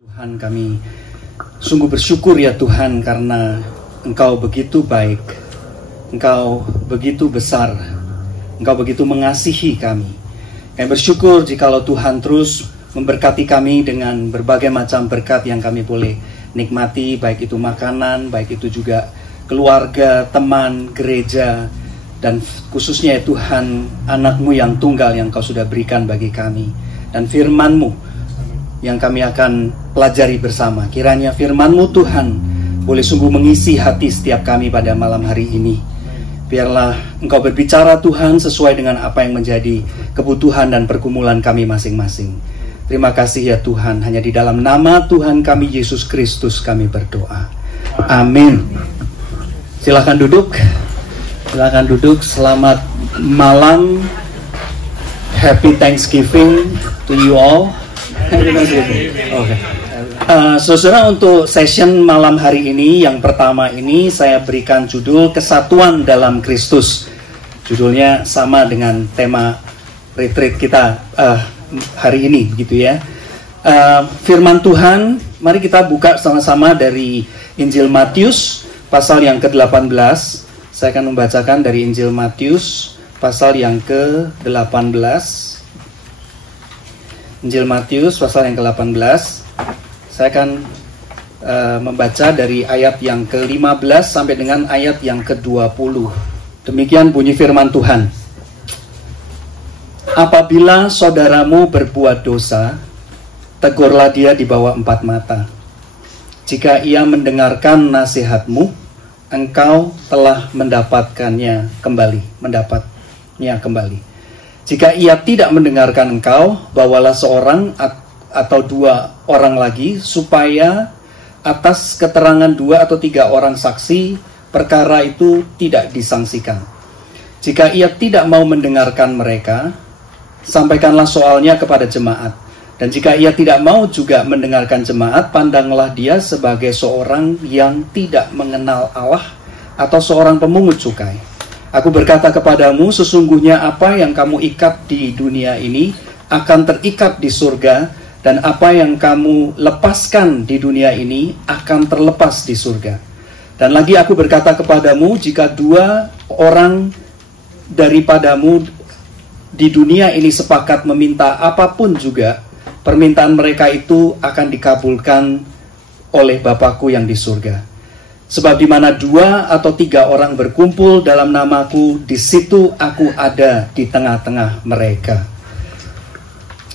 Tuhan, kami sungguh bersyukur ya Tuhan, karena Engkau begitu baik, Engkau begitu besar, Engkau begitu mengasihi kami. Kami bersyukur jikalau Tuhan terus memberkati kami dengan berbagai macam berkat yang kami boleh nikmati, baik itu makanan, baik itu juga keluarga, teman, gereja, dan khususnya ya Tuhan, anak-Mu yang tunggal yang Kau sudah berikan bagi kami, dan firman-Mu yang kami akan pelajari bersama. Kiranya firman-Mu Tuhan boleh sungguh mengisi hati setiap kami pada malam hari ini. Biarlah Engkau berbicara Tuhan sesuai dengan apa yang menjadi kebutuhan dan pergumulan kami masing-masing. Terima kasih ya Tuhan, hanya di dalam nama Tuhan kami Yesus Kristus kami berdoa. Amin. Silakan duduk. Silakan duduk. Selamat malam. Happy Thanksgiving to you all. Okay. Saudara, untuk session malam hari ini yang pertama ini saya berikan judul Kesatuan dalam Kristus. Judulnya sama dengan tema retreat kita hari ini, gitu ya. Firman Tuhan, mari kita buka sama-sama dari Injil Matius pasal yang ke-18. Saya akan membacakan dari Injil Matius pasal yang ke-18. Injil Matius pasal yang ke-18. Saya akan membaca dari ayat yang ke-15 sampai dengan ayat yang ke-20. Demikian bunyi firman Tuhan. Apabila saudaramu berbuat dosa, tegurlah dia di bawah 4 mata. Jika ia mendengarkan nasihatmu, engkau telah mendapatnya kembali. Jika ia tidak mendengarkan engkau, bawalah seorang atau 2 orang lagi, supaya atas keterangan 2 atau 3 orang saksi, perkara itu tidak disangsikan. Jika ia tidak mau mendengarkan mereka, sampaikanlah soalnya kepada jemaat. Dan jika ia tidak mau juga mendengarkan jemaat, pandanglah dia sebagai seorang yang tidak mengenal Allah atau seorang pemungut cukai. Aku berkata kepadamu, sesungguhnya apa yang kamu ikat di dunia ini akan terikat di surga, dan apa yang kamu lepaskan di dunia ini akan terlepas di surga. Dan lagi aku berkata kepadamu, jika 2 orang daripadamu di dunia ini sepakat meminta apapun juga, permintaan mereka itu akan dikabulkan oleh Bapa-Ku yang di surga. Sebab di mana 2 atau 3 orang berkumpul dalam namaku, di situ aku ada di tengah-tengah mereka.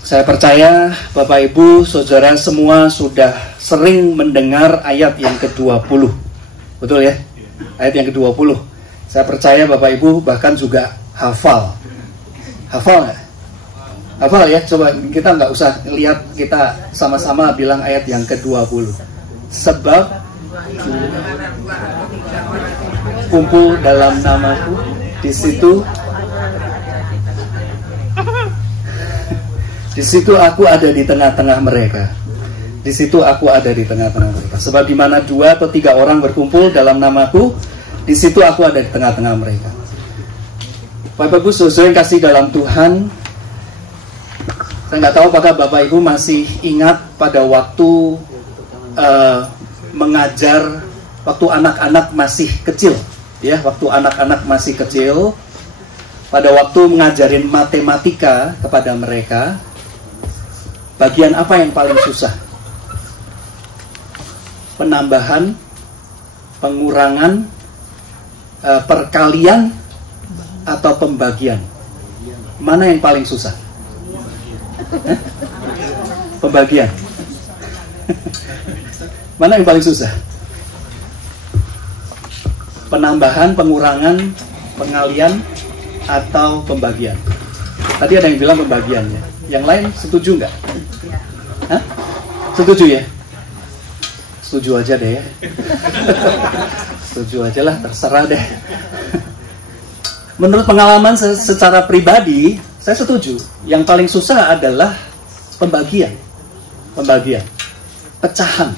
Saya percaya Bapak Ibu, Saudara semua sudah sering mendengar ayat yang ke-20. Betul ya? Ayat yang ke-20. Saya percaya Bapak Ibu bahkan juga hafal. Hafal nggak? Hafal ya? Coba kita nggak usah lihat, kita sama-sama bilang ayat yang ke-20. Sebab kumpul dalam namaku, di situ aku ada di tengah-tengah mereka. Di situ aku ada di tengah-tengah mereka. Sebab di mana 2 atau 3 orang berkumpul dalam namaku, di situ aku ada di tengah-tengah mereka. Bapak Ibu Saudara yang kasih dalam Tuhan, saya nggak tahu apakah Bapak Ibu masih ingat pada waktu mengajar waktu anak-anak masih kecil, ya, waktu anak-anak masih kecil, pada waktu mengajarin matematika kepada mereka, bagian apa yang paling susah? Penambahan, pengurangan, perkalian, atau pembagian? Mana yang paling susah? Pembagian. Mana yang paling susah? Penambahan, pengurangan, pengalian, atau pembagian? Tadi ada yang bilang pembagian ya. Yang lain setuju nggak? Hah? Setuju ya? Setuju aja deh ya. Setuju aja lah, terserah deh. Menurut pengalaman secara pribadi, saya setuju. Yang paling susah adalah pembagian. Pembagian. Pecahan.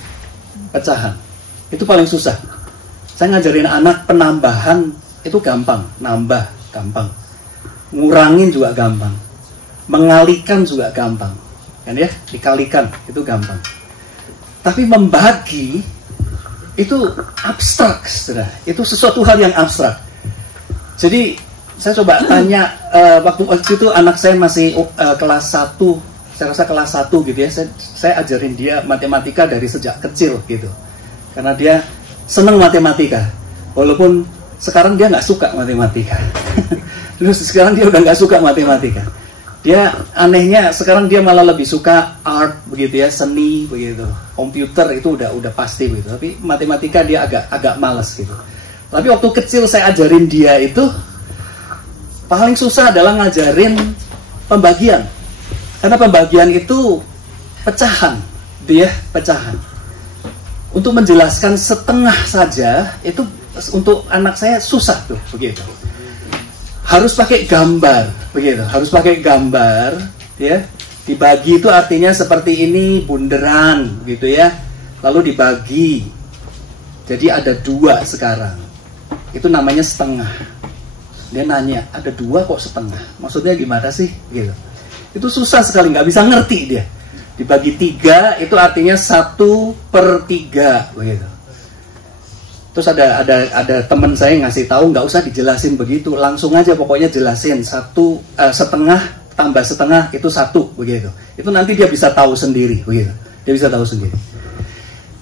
Itu paling susah. Saya ngajarin anak penambahan itu gampang, nambah gampang, ngurangin juga gampang, mengalikan juga gampang, kan ya, dikalikan itu gampang. Tapi membagi itu abstrak, saudara. Itu sesuatu hal yang abstrak. Jadi saya coba tanya, waktu itu anak saya masih kelas 1, saya rasa kelas 1 gitu ya, saya ajarin dia matematika dari sejak kecil gitu. Karena dia senang matematika, walaupun sekarang dia nggak suka matematika. Terus sekarang dia udah nggak suka matematika. Dia anehnya sekarang dia malah lebih suka art begitu ya, seni begitu. Komputer itu udah pasti begitu. Tapi matematika dia agak malas gitu. Tapi waktu kecil saya ajarin dia itu paling susah adalah ngajarin pembagian. Karena pembagian itu pecahan, dia pecahan. Untuk menjelaskan setengah saja itu untuk anak saya susah tuh begitu. Harus pakai gambar, begitu. Harus pakai gambar, ya. Dibagi itu artinya seperti ini, bunderan, gitu ya. Lalu dibagi. Jadi ada 2 sekarang. Itu namanya setengah. Dia nanya, ada 2 kok setengah? Maksudnya gimana sih? Gitu. Itu susah sekali, nggak bisa ngerti dia. Dibagi 3 itu artinya 1/3, begitu. Terus ada teman saya ngasih tahu, nggak usah dijelasin begitu, langsung aja pokoknya jelasin 1/2 tambah setengah itu 1 begitu. Itu nanti dia bisa tahu sendiri begitu. Dia bisa tahu sendiri.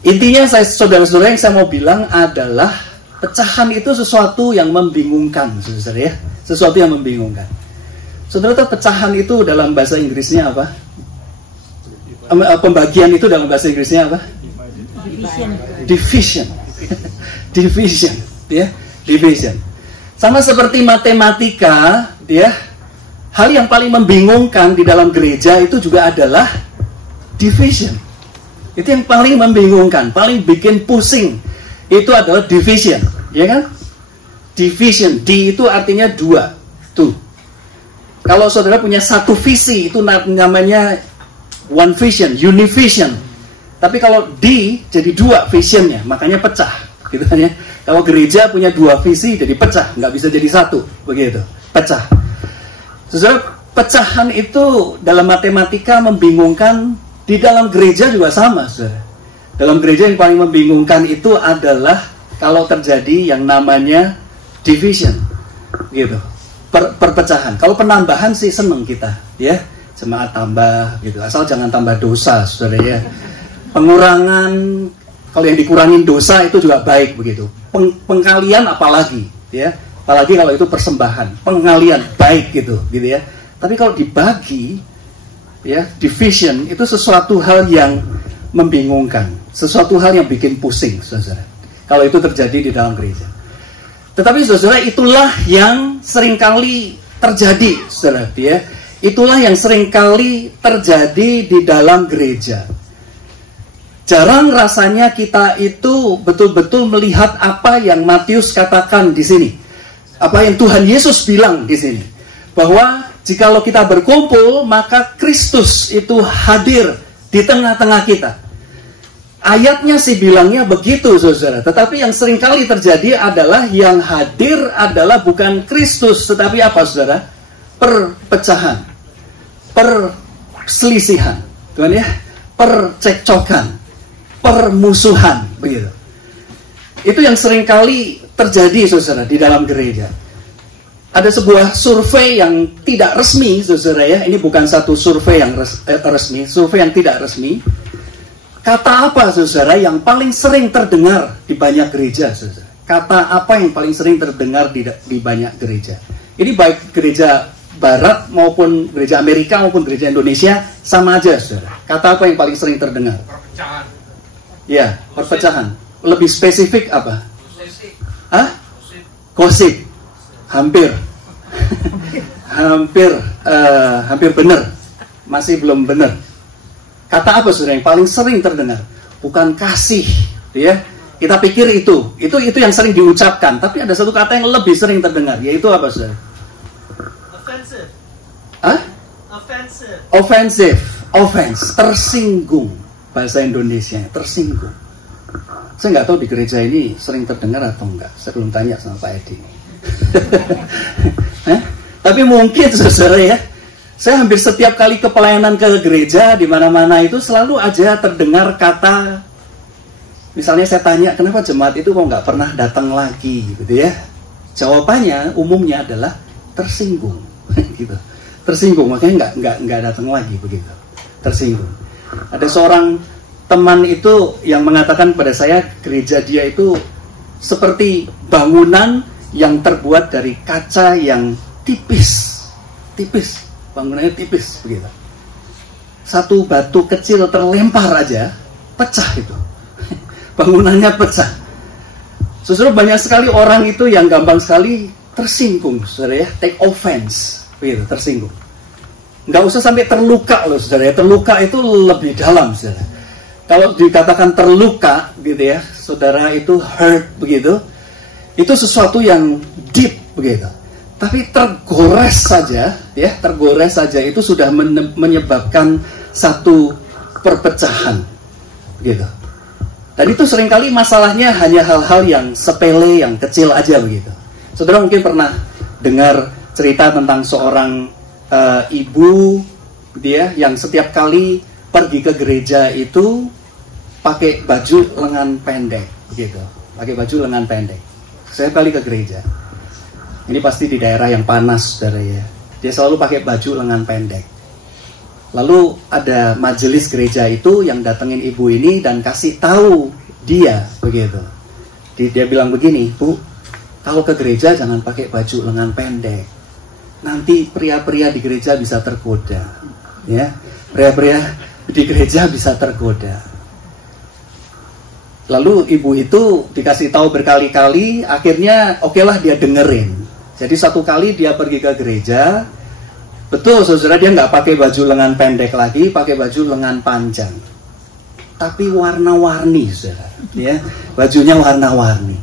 Intinya saudara-saudara yang saya mau bilang adalah pecahan itu sesuatu yang membingungkan, saudara ya. Sesuatu yang membingungkan. Saudara tahu pecahan itu dalam bahasa Inggrisnya apa? Pembagian itu dalam bahasa Inggrisnya apa? Division. Division, ya, division. Sama seperti matematika, ya. Hal yang paling membingungkan di dalam gereja itu juga adalah division. Itu yang paling membingungkan, paling bikin pusing. Itu adalah division, ya kan? Division, D itu artinya 2, tuh. Kalau saudara punya satu visi, itu namanya one vision, univision. Tapi kalau D jadi 2 visionnya, makanya pecah. Gitu kan ya. Kalau gereja punya 2 visi jadi pecah, nggak bisa jadi 1 begitu, pecah. Saudara, pecahan itu dalam matematika membingungkan, di dalam gereja juga sama, saudara. Dalam gereja yang paling membingungkan itu adalah kalau terjadi yang namanya division, gitu, perpecahan. Kalau penambahan sih seneng kita, ya, jemaat tambah, gitu. Asal jangan tambah dosa, saudara ya. Pengurangan, kalau yang dikurangin dosa itu juga baik begitu. Pengkalian apalagi, ya. Apalagi kalau itu persembahan, pengalian baik gitu ya. Tapi kalau dibagi, ya, division itu sesuatu hal yang membingungkan, sesuatu hal yang bikin pusing, saudara. Kalau itu terjadi di dalam gereja. Tetapi saudara, itulah yang seringkali terjadi, saudara, ya. Itulah yang seringkali terjadi di dalam gereja. Jarang rasanya kita itu betul-betul melihat apa yang Matius katakan di sini. Apa yang Tuhan Yesus bilang di sini. Bahwa jikalau kita berkumpul, maka Kristus itu hadir di tengah-tengah kita. Ayatnya sih bilangnya begitu, saudara. Tetapi yang seringkali terjadi adalah yang hadir adalah bukan Kristus, tetapi apa, saudara? Perpecahan, perselisihan, Tuhan ya, percekcokan, permusuhan, begitu. Itu yang seringkali terjadi, saudara, di dalam gereja. Ada sebuah survei yang tidak resmi, saudara ya. Ini bukan satu survei yang resmi, survei yang tidak resmi. Kata apa, saudara, yang paling sering terdengar di banyak gereja, saudara? Kata apa yang paling sering terdengar di banyak gereja? Ini baik gereja Barat maupun gereja Amerika maupun gereja Indonesia sama aja, saudara. Kata apa yang paling sering terdengar? Perpecahan. Ya, perpecahan. Lebih spesifik apa? Hah? Gosip. Hampir. hampir benar. Masih belum benar. Kata apa, saudara, yang paling sering terdengar? Bukan kasih, ya. Kita pikir itu yang sering diucapkan, tapi ada satu kata yang lebih sering terdengar, yaitu apa, saudara? Offensive. Hah? Offense, tersinggung. Bahasa Indonesia, tersinggung. Saya nggak tahu di gereja ini sering terdengar atau enggak. Saya belum tanya sama Pak Edi. Tapi mungkin, saudara ya, saya hampir setiap kali ke pelayanan ke gereja di mana-mana itu selalu aja terdengar kata misalnya saya tanya, kenapa jemaat itu kok nggak pernah datang lagi, gitu ya? Jawabannya umumnya adalah tersinggung, gitu. Tersinggung, makanya nggak datang lagi, begitu. Tersinggung. Ada seorang teman itu yang mengatakan pada saya, gereja dia itu seperti bangunan yang terbuat dari kaca yang tipis, bangunannya tipis, begitu. Satu batu kecil terlempar aja, pecah itu. Bangunannya pecah. Saudara, banyak sekali orang itu yang gampang sekali tersinggung, saudara ya, take offense, begitu, tersinggung. Nggak usah sampai terluka loh, saudara ya. Terluka itu lebih dalam, saudara. Kalau dikatakan terluka, gitu ya, saudara itu hurt, begitu, itu sesuatu yang deep, begitu. Tapi tergores saja, ya, tergores saja itu sudah menyebabkan satu perpecahan, gitu. Dan itu seringkali masalahnya hanya hal-hal yang sepele, yang kecil aja begitu. Saudara mungkin pernah dengar cerita tentang seorang ibu, dia yang setiap kali pergi ke gereja itu pakai baju lengan pendek, gitu. Pakai baju lengan pendek. Setiap kali ke gereja. Ini pasti di daerah yang panas, saudara ya. Dia selalu pakai baju lengan pendek. Lalu ada majelis gereja itu yang datengin ibu ini dan kasih tahu dia begitu. Dia bilang begini, Bu, kalau ke gereja jangan pakai baju lengan pendek. Nanti pria-pria di gereja bisa tergoda, ya. Pria-pria di gereja bisa tergoda. Lalu ibu itu dikasih tahu berkali-kali, akhirnya okelah dia dengerin. Jadi satu kali dia pergi ke gereja. Betul, saudara, dia nggak pakai baju lengan pendek lagi, pakai baju lengan panjang. Tapi warna-warni, saudara. Ya, bajunya warna-warni.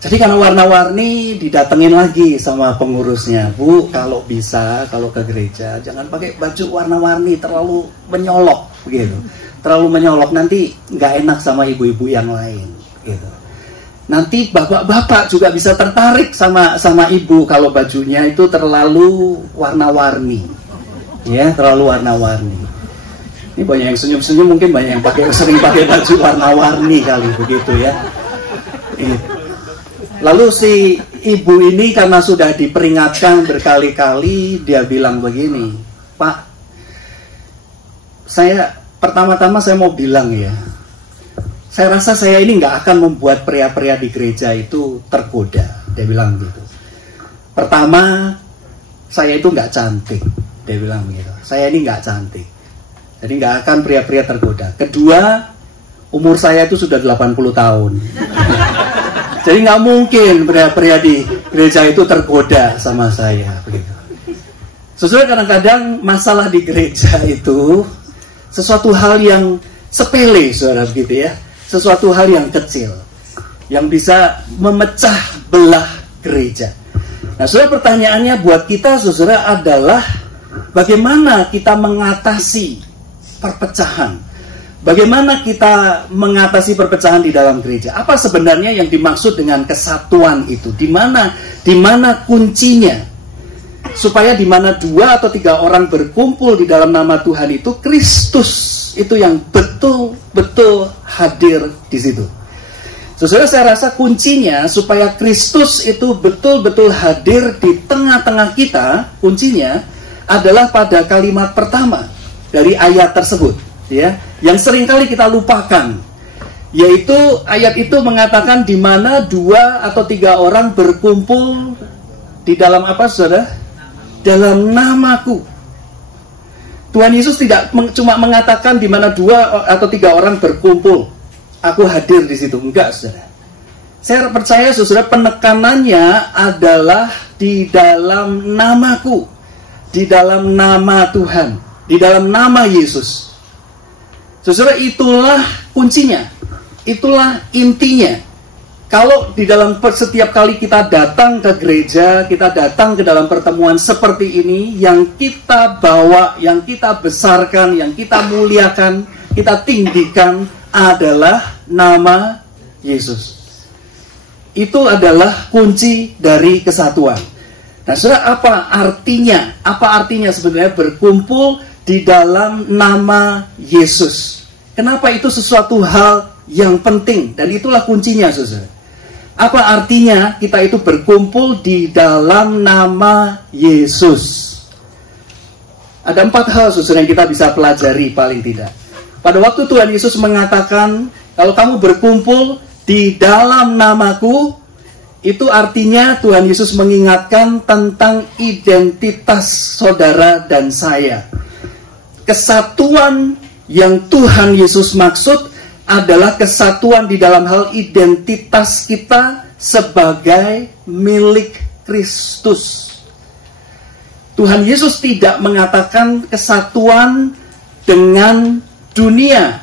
Jadi karena warna-warni, didatengin lagi sama pengurusnya. Bu, kalau bisa, kalau ke gereja, jangan pakai baju warna-warni, terlalu menyolok, begitu. Terlalu menyolok, nanti nggak enak sama ibu-ibu yang lain, gitu. Nanti bapak-bapak juga bisa tertarik sama ibu kalau bajunya itu terlalu warna-warni, ya, terlalu warna-warni. Ini banyak yang senyum-senyum, mungkin banyak yang sering pakai baju warna-warni kali begitu ya. Lalu si ibu ini karena sudah diperingatkan berkali-kali, dia bilang begini, Pak, pertama-tama saya mau bilang ya. Saya rasa saya ini nggak akan membuat pria-pria di gereja itu tergoda. Dia bilang gitu. Pertama, saya itu nggak cantik. Dia bilang gitu. Saya ini nggak cantik. Jadi nggak akan pria-pria tergoda. Kedua, umur saya itu sudah 80 tahun. Jadi nggak mungkin pria-pria di gereja itu tergoda sama saya. Begitu. Sesuai kadang-kadang masalah di gereja itu sesuatu hal yang sepele, saudara, begitu ya. Sesuatu hal yang kecil yang bisa memecah belah gereja. Nah, saudara, pertanyaannya buat kita, saudara, adalah bagaimana kita mengatasi perpecahan? Bagaimana kita mengatasi perpecahan di dalam gereja? Apa sebenarnya yang dimaksud dengan kesatuan itu? Di mana kuncinya? Supaya di mana 2 atau 3 orang berkumpul di dalam nama Tuhan itu, Kristus itu yang betul-betul hadir di situ. Saudara, saya rasa kuncinya supaya Kristus itu betul-betul hadir di tengah-tengah kita, kuncinya adalah pada kalimat pertama dari ayat tersebut, ya, yang seringkali kita lupakan, yaitu ayat itu mengatakan di mana 2 atau 3 orang berkumpul di dalam apa, saudara? Dalam namaku. Tuhan Yesus tidak cuma mengatakan di mana 2 atau 3 orang berkumpul, aku hadir di situ. Enggak, saudara. Saya percaya, saudara, penekanannya adalah di dalam namaku, di dalam nama Tuhan, di dalam nama Yesus. Saudara, itulah kuncinya, itulah intinya. Kalau di dalam setiap kali kita datang ke gereja, kita datang ke dalam pertemuan seperti ini, yang kita bawa, yang kita besarkan, yang kita muliakan, kita tinggikan adalah nama Yesus. Itu adalah kunci dari kesatuan. Nah, saudara, apa artinya? Apa artinya sebenarnya berkumpul di dalam nama Yesus? Kenapa itu sesuatu hal yang penting, dan itulah kuncinya, saudara. Apa artinya kita itu berkumpul di dalam nama Yesus? Ada 4 hal, saudara, yang kita bisa pelajari paling tidak. Pada waktu Tuhan Yesus mengatakan, kalau kamu berkumpul di dalam namaku, itu artinya Tuhan Yesus mengingatkan tentang identitas saudara dan saya. Kesatuan yang Tuhan Yesus maksud adalah kesatuan di dalam hal identitas kita sebagai milik Kristus. Tuhan Yesus tidak mengatakan kesatuan dengan dunia,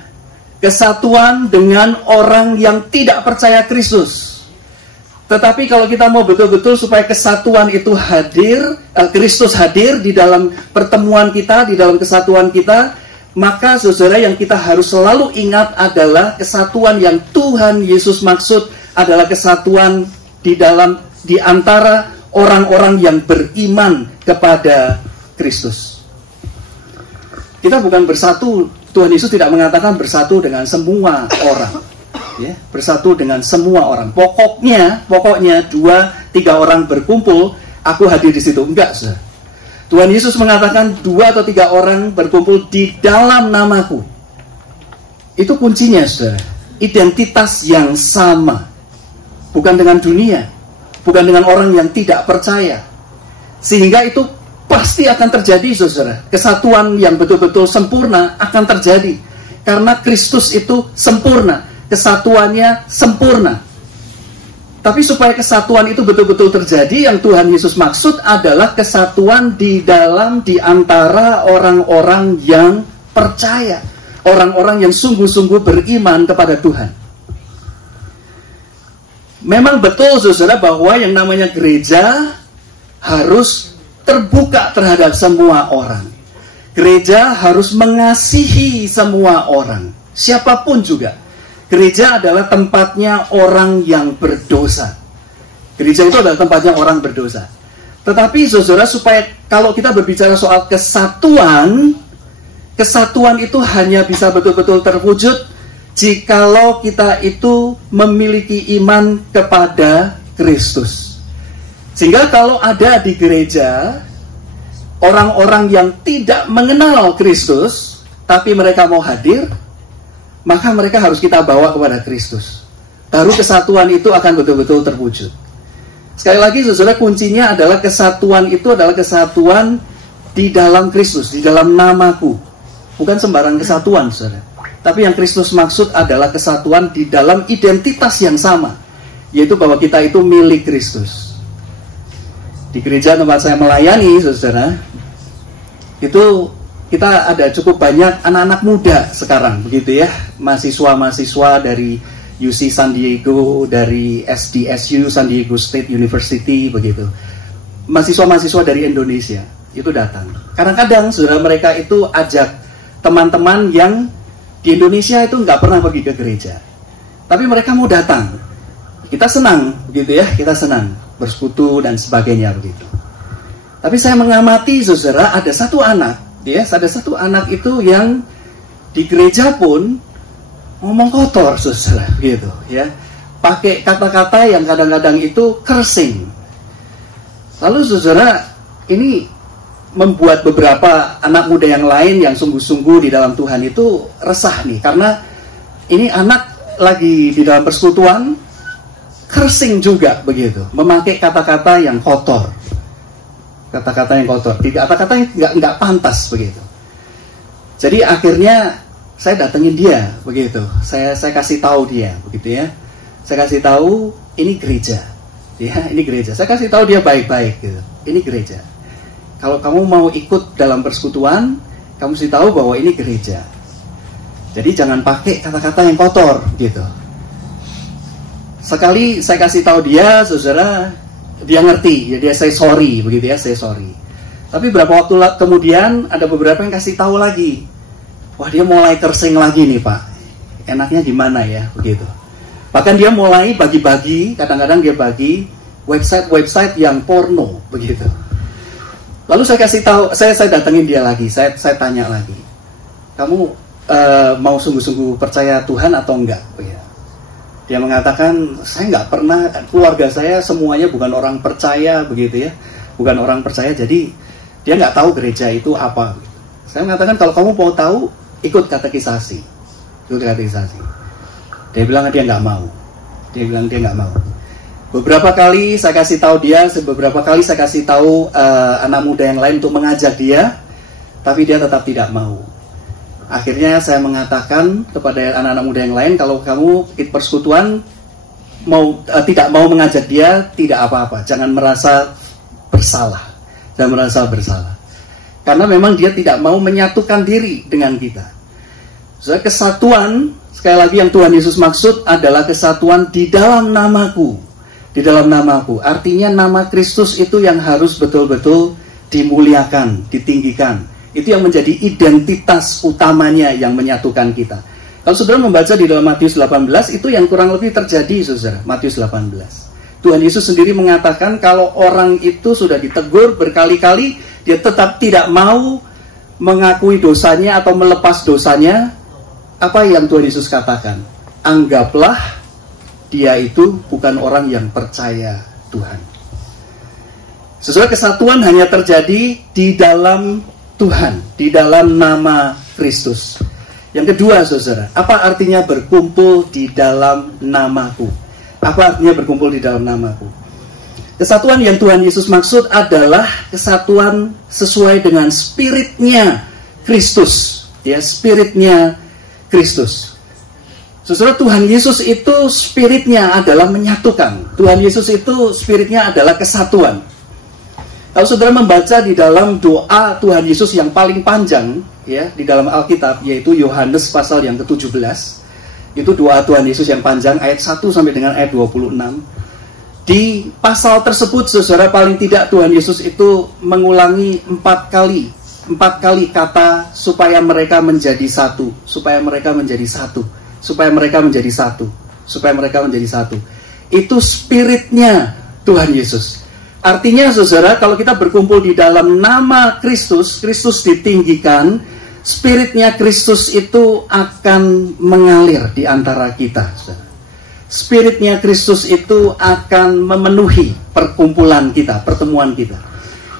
kesatuan dengan orang yang tidak percaya Kristus. Tetapi kalau kita mau betul-betul supaya kesatuan itu hadir, Kristus hadir di dalam pertemuan kita, di dalam kesatuan kita, maka saudara, yang kita harus selalu ingat adalah kesatuan yang Tuhan Yesus maksud adalah kesatuan di antara orang-orang yang beriman kepada Kristus. Kita bukan bersatu, Tuhan Yesus tidak mengatakan bersatu dengan semua orang, ya, bersatu dengan semua orang. Pokoknya 2-3 orang berkumpul, aku hadir di situ. Enggak, saudara. Tuhan Yesus mengatakan 2 atau 3 orang berkumpul di dalam namaku. Itu kuncinya, saudara. Identitas yang sama. Bukan dengan dunia. Bukan dengan orang yang tidak percaya. Sehingga itu pasti akan terjadi, saudara. Kesatuan yang betul-betul sempurna akan terjadi. Karena Kristus itu sempurna. Kesatuannya sempurna. Tapi supaya kesatuan itu betul-betul terjadi, yang Tuhan Yesus maksud adalah kesatuan di antara orang-orang yang percaya. Orang-orang yang sungguh-sungguh beriman kepada Tuhan. Memang betul, saudara, bahwa yang namanya gereja harus terbuka terhadap semua orang. Gereja harus mengasihi semua orang, siapapun juga. Gereja adalah tempatnya orang yang berdosa. Gereja itu adalah tempatnya orang berdosa. Tetapi saudara, supaya kalau kita berbicara soal kesatuan, kesatuan itu hanya bisa betul-betul terwujud jikalau kita itu memiliki iman kepada Kristus. Sehingga kalau ada di gereja orang-orang yang tidak mengenal Kristus, tapi mereka mau hadir, maka mereka harus kita bawa kepada Kristus. Baru kesatuan itu akan betul-betul terwujud. Sekali lagi, saudara, kuncinya adalah kesatuan itu adalah kesatuan di dalam Kristus, di dalam namaku. Bukan sembarang kesatuan, saudara. Tapi yang Kristus maksud adalah kesatuan di dalam identitas yang sama, yaitu bahwa kita itu milik Kristus. Di gereja tempat saya melayani, saudara, itu kita ada cukup banyak anak-anak muda sekarang, begitu ya, mahasiswa-mahasiswa dari UC San Diego, dari SDSU, San Diego State University, begitu. Mahasiswa-mahasiswa dari Indonesia itu datang. Kadang-kadang saudara, mereka itu ajak teman-teman yang di Indonesia itu nggak pernah pergi ke gereja, tapi mereka mau datang. Kita senang, begitu ya, kita senang bersekutu dan sebagainya, begitu. Tapi saya mengamati, saudara, ada satu anak. Ada satu anak itu yang di gereja pun ngomong kotor, saudara, gitu ya. Pakai kata-kata yang kadang-kadang itu cursing. Lalu saudara, ini membuat beberapa anak muda yang lain yang sungguh-sungguh di dalam Tuhan itu resah nih, karena ini anak lagi di dalam persekutuan cursing juga, begitu, memakai kata-kata yang kotor. Kata-kata yang kotor, kata-kata yang nggak pantas, begitu. Jadi akhirnya saya datengin dia, begitu. Saya kasih tahu dia, begitu ya. Saya kasih tahu ini gereja, ya, ini gereja. Saya kasih tahu dia baik-baik, gitu. Ini gereja. Kalau kamu mau ikut dalam persekutuan, kamu mesti tahu bahwa ini gereja. Jadi jangan pakai kata-kata yang kotor, gitu. Sekali saya kasih tahu dia, saudara, dia ngerti, jadi saya sorry, begitu ya, saya sorry. Tapi beberapa waktu kemudian ada beberapa yang kasih tahu lagi. Wah, dia mulai cursing lagi nih, Pak. Enaknya gimana ya, begitu. Bahkan dia mulai bagi-bagi, kadang-kadang dia bagi website-website yang porno, begitu. Lalu saya kasih tahu, saya datengin dia lagi, saya tanya lagi. Kamu mau sungguh-sungguh percaya Tuhan atau enggak. Dia mengatakan, saya nggak pernah, keluarga saya semuanya bukan orang percaya begitu ya, bukan orang percaya, jadi dia nggak tahu gereja itu apa. Saya mengatakan, kalau kamu mau tahu, ikut katekisasi. Dia bilang dia nggak mau. Beberapa kali saya kasih tahu dia, anak muda yang lain untuk mengajak dia, tapi dia tetap tidak mau. Akhirnya saya mengatakan kepada anak-anak muda yang lain, kalau kamu ikut persekutuan tidak mau mengajak dia, tidak apa-apa, jangan merasa bersalah. Karena memang dia tidak mau menyatukan diri dengan kita. So, kesatuan, sekali lagi yang Tuhan Yesus maksud adalah kesatuan di dalam namaku. Artinya nama Kristus itu yang harus betul-betul dimuliakan, ditinggikan. Itu yang menjadi identitas utamanya yang menyatukan kita. Kalau saudara membaca di dalam Matius 18, itu yang kurang lebih terjadi, saudara. Matius 18. Tuhan Yesus sendiri mengatakan kalau orang itu sudah ditegur berkali-kali, dia tetap tidak mau mengakui dosanya atau melepas dosanya. Apa yang Tuhan Yesus katakan? Anggaplah dia itu bukan orang yang percaya Tuhan. Saudara, kesatuan hanya terjadi di dalam Tuhan, di dalam nama Kristus. Yang kedua, saudara, apa artinya berkumpul di dalam namaku? Apa artinya berkumpul di dalam namaku? Kesatuan yang Tuhan Yesus maksud adalah kesatuan sesuai dengan spiritnya Kristus. Ya, spiritnya Kristus. Saudara, Tuhan Yesus itu spiritnya adalah menyatukan. Tuhan Yesus itu spiritnya adalah kesatuan. Kalau saudara membaca di dalam doa Tuhan Yesus yang paling panjang ya di dalam Alkitab, yaitu Yohanes pasal yang ke-17, itu doa Tuhan Yesus yang panjang ayat 1 sampai dengan ayat 26. Di pasal tersebut, saudara, paling tidak Tuhan Yesus itu mengulangi 4 kali kata supaya mereka menjadi satu, supaya mereka menjadi satu, supaya mereka menjadi satu, supaya mereka menjadi satu. Itu spiritnya Tuhan Yesus. Artinya, saudara, kalau kita berkumpul di dalam nama Kristus, Kristus ditinggikan, spiritnya Kristus itu akan mengalir di antara kita, saudara. Spiritnya Kristus itu akan memenuhi perkumpulan kita, pertemuan kita.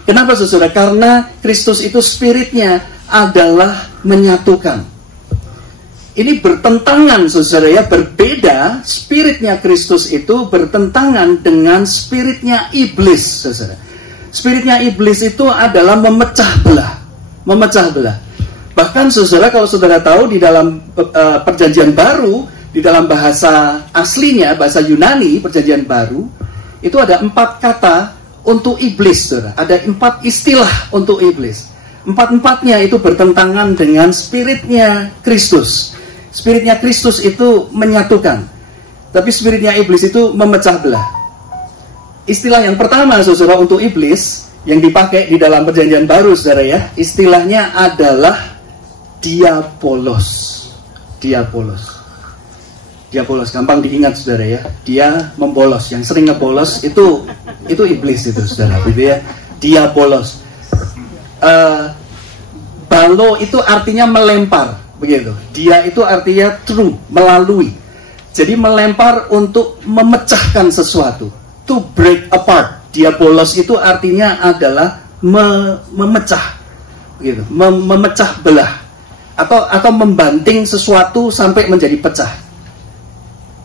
Kenapa, saudara? Karena Kristus itu spiritnya adalah menyatukan. Ini bertentangan, saudara ya, berbeda. Spiritnya Kristus itu bertentangan dengan spiritnya iblis, saudara. Spiritnya iblis itu adalah memecah belah. Bahkan, saudara, kalau saudara tahu di dalam perjanjian baru, di dalam bahasa aslinya, bahasa Yunani, perjanjian baru, itu ada 4 kata untuk iblis, saudara. Ada 4 istilah untuk iblis. 4-4-nya itu bertentangan dengan spiritnya Kristus. Spiritnya Kristus itu menyatukan, tapi spiritnya iblis itu memecah belah. Istilah yang pertama, saudara, untuk iblis yang dipakai di dalam perjanjian baru, saudara ya, istilahnya adalah diabolos. Diabolos, gampang diingat, saudara ya. Dia membolos, yang sering ngebolos itu iblis itu, saudara, gitu ya. Diabolos. Balo itu artinya melempar. Begitu. Dia itu artinya through, melalui. Jadi melempar untuk memecahkan sesuatu. To break apart. Diabolos itu artinya adalah memecah. Begitu. Memecah belah. Atau membanting sesuatu sampai menjadi pecah.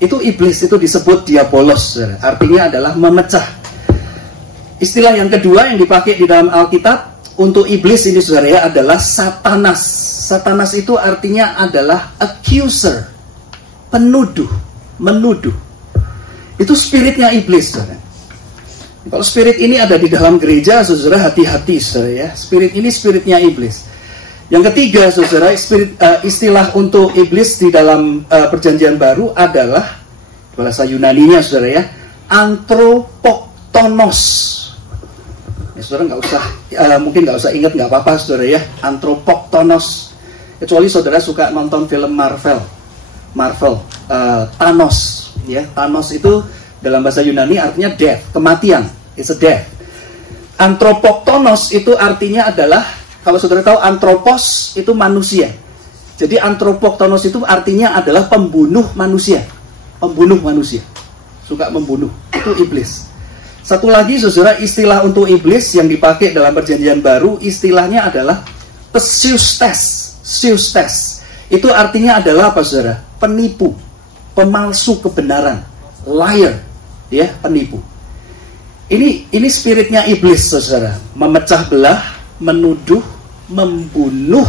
Itu iblis, itu disebut diabolos. Artinya adalah memecah. Istilah yang kedua yang dipakai di dalam Alkitab untuk iblis ini, saudara ya, adalah Satanas. Satanas itu artinya adalah accuser, penuduh, menuduh. Itu spiritnya iblis, saudara. Kalau spirit ini ada di dalam gereja, saudara, hati-hati, saudara ya. Spirit ini spiritnya iblis. Yang ketiga, saudara, istilah untuk iblis di dalam perjanjian baru adalah bahasa Yunaninya, saudara ya, anthropoktonos. Ya, saudara nggak usah, mungkin nggak usah ingat, nggak apa-apa, saudara ya, anthropoktonos. Kecuali saudara suka nonton film Marvel, Thanos, ya. Thanos itu dalam bahasa Yunani artinya death, kematian, it's a death. Anthropoktonos itu artinya adalah, kalau saudara tahu, anthropos itu manusia, Jadi antropoktonos itu artinya adalah pembunuh manusia. Pembunuh manusia. Suka membunuh. Itu iblis. Satu lagi saudara, istilah untuk iblis yang dipakai dalam perjanjian baru, istilahnya adalah pseustes. Pseustes. Itu artinya adalah apa saudara? Penipu. Pemalsu kebenaran. Liar. Ya, penipu. Ini spiritnya iblis saudara. Memecah belah, menuduh, membunuh,